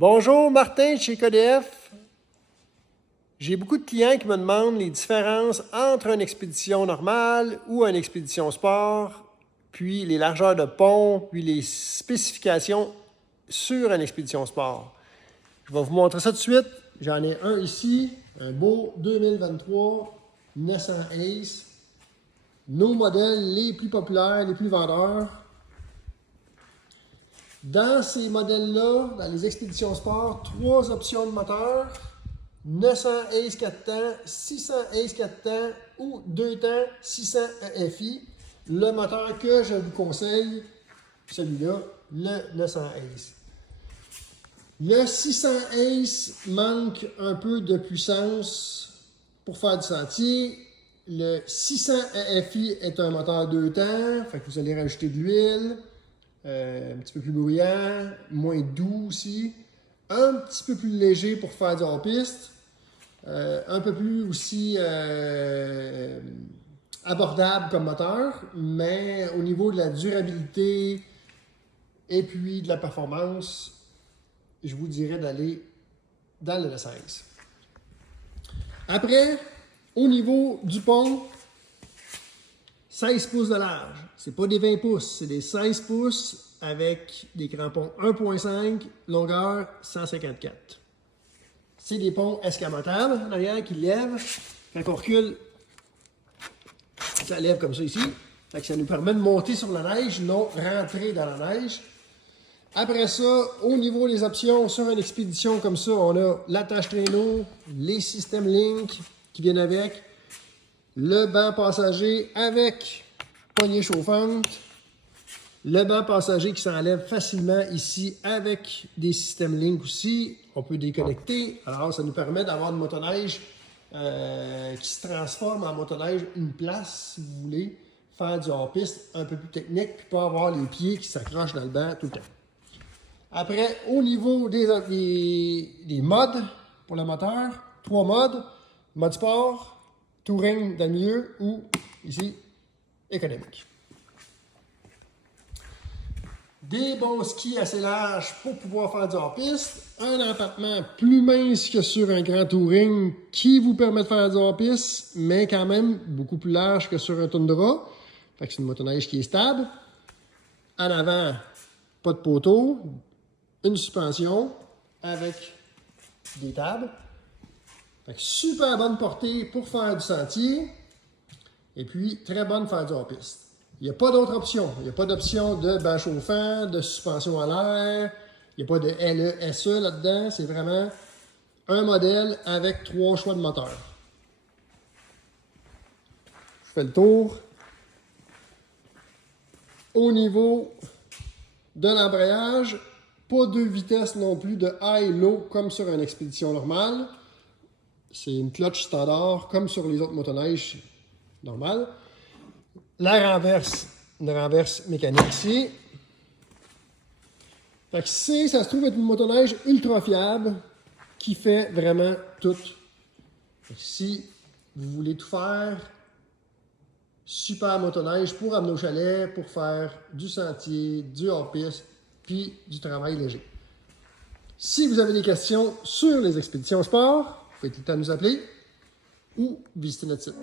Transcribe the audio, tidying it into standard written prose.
Bonjour, Martin de chez KDF. J'ai beaucoup de clients qui me demandent les différences entre une expédition normale ou une expédition sport, puis les largeurs de pont, puis les spécifications sur une expédition sport. Je vais vous montrer ça tout de suite. J'en ai un ici, un beau 2023 Nissan Ace. Nos modèles les plus populaires, les plus vendeurs. Dans ces modèles-là, dans les expéditions sport, 3 options de moteur. 900 Ace 4 temps, 600 Ace 4 temps ou 2 temps 600 EFI. Le moteur que je vous conseille, celui-là, le 900 Ace. Le 600 Ace manque un peu de puissance pour faire du sentier. Le 600 EFI est un moteur 2 temps, fait que vous allez rajouter de l'huile, un petit peu plus bruyant, moins doux aussi. Un petit peu plus léger pour faire du hors-piste. Un peu plus aussi abordable comme moteur, mais au niveau de la durabilité et puis de la performance, je vous dirais d'aller dans le 16. Après, au niveau du pont, 16 pouces de large. C'est pas des 20 pouces, c'est des 16 pouces avec des crampons 1.5, longueur 154. C'est des ponts escamotables en arrière qui lèvent. Quand on recule, ça lève comme ça ici. Fait que ça nous permet de monter sur la neige, non rentrer dans la neige. Après ça, au niveau des options, sur une expédition comme ça, on a l'attache traîneau, les systèmes Link qui viennent avec, le banc passager avec poignée chauffante, le banc passager qui s'enlève facilement ici avec des systèmes Link aussi. On peut déconnecter. Alors, ça nous permet d'avoir une motoneige qui se transforme en motoneige une place, si vous voulez, faire du hors-piste un peu plus technique, puis pas avoir les pieds qui s'accrochent dans le banc tout le temps. Après, au niveau des modes pour le moteur, 3 modes. Mode sport, touring dans le milieu ou, ici, économique. Des bons skis assez larges pour pouvoir faire du hors-piste. Un empattement plus mince que sur un grand touring qui vous permet de faire du hors-piste, mais quand même beaucoup plus large que sur un Tundra. Fait que c'est une motoneige qui est stable. En avant, pas de poteau. Une suspension avec des tables. Fait que super bonne portée pour faire du sentier. Et puis, très bonne pour faire du hors-piste. Il n'y a pas d'autre option. Il n'y a pas d'option de banc chauffant, de suspension à l'air. Il n'y a pas de LE, SE là-dedans. C'est vraiment un modèle avec 3 choix de moteur. Je fais le tour. Au niveau de l'embrayage, pas 2 vitesses non plus de high-low comme sur une expédition normale. C'est une clutch standard comme sur les autres motoneiges normales. La renverse, une renverse mécanique ici. Fait que ça se trouve être une motoneige ultra fiable qui fait vraiment tout. Fait que si vous voulez tout faire, super motoneige pour amener au chalet, pour faire du sentier, du hors-piste, puis du travail léger. Si vous avez des questions sur les expéditions sport, vous pouvez tout le temps nous appeler ou visiter notre site.